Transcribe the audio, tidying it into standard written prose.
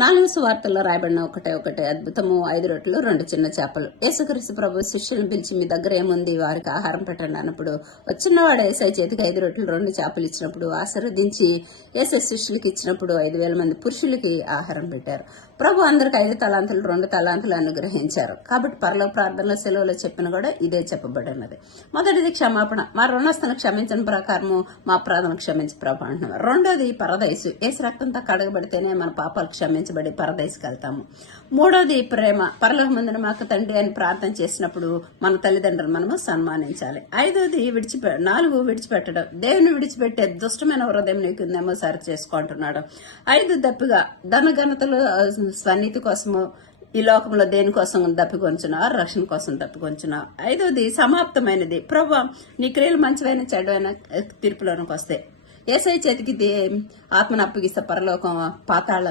4 సువార్తల్లో రాయబడిన ఒకటే అద్భుతము, 5 రొట్టెలు 2 చిన్న చేపలు. యేసుక్రీస్తు ప్రభు శిష్యులను పిలిచి, మీ దగ్గర ఏముంది, వారికి ఆహారం పెట్టండి అన్నప్పుడు, వచ్చినవాడు యేసై చేతికి 5 రొట్టెలు 2 చేపలు ఇచ్చినప్పుడు ఆశీర్వదించి యేసై శిష్యులకి ఇచ్చినప్పుడు 5,000 మంది పురుషులకి ఆహారం పెట్టారు. ప్రభు అందరికి 5 తలాంతులు 2 తలాంతులు అనుగ్రహించారు. కాబట్టి పరలోక ప్రార్థనలో సెలవులో చెప్పిన కూడా ఇదే చెప్పబడినది. మొదటిది క్షమాపణ. మా రుణస్థను క్షమించిన ప్రకారము మా ప్రార్థన క్షమించి ప్రభు అంటున్నారు. రెండోది పరదైసు. యేసు రక్తంతో కడగబడితేనే మన పాపాలు క్షమించబడి పరదైసుకి వెళ్తాము. మూడోది ప్రేమ. పరలోకమందున మాకు తండ్రి అని ప్రార్థన చేసినప్పుడు మన తల్లిదండ్రులు మనము సన్మానించాలి. ఐదోది విడిచిపెట్టడం. దేవుని విడిచిపెట్టే దుష్టమైన హృదయం నీకుందేమో సరి చేసుకుంటున్నాడు. 5 దప్పిగా ధనఘనతలు స్వనీతి కోసము ఈ లోకంలో దేనికోసం దప్పికొంచున్నా, రక్షణ కోసం దప్పికొంచున్నా. 5వది సమాప్తమైనది. ప్రభువా, నీ క్రియలు మంచివైన చెడ్డైన తీర్పులోనికి వస్తాయి. యేసయ్య చేతికి ఆత్మను అప్పగిస్తే పరలోకం పాతాళ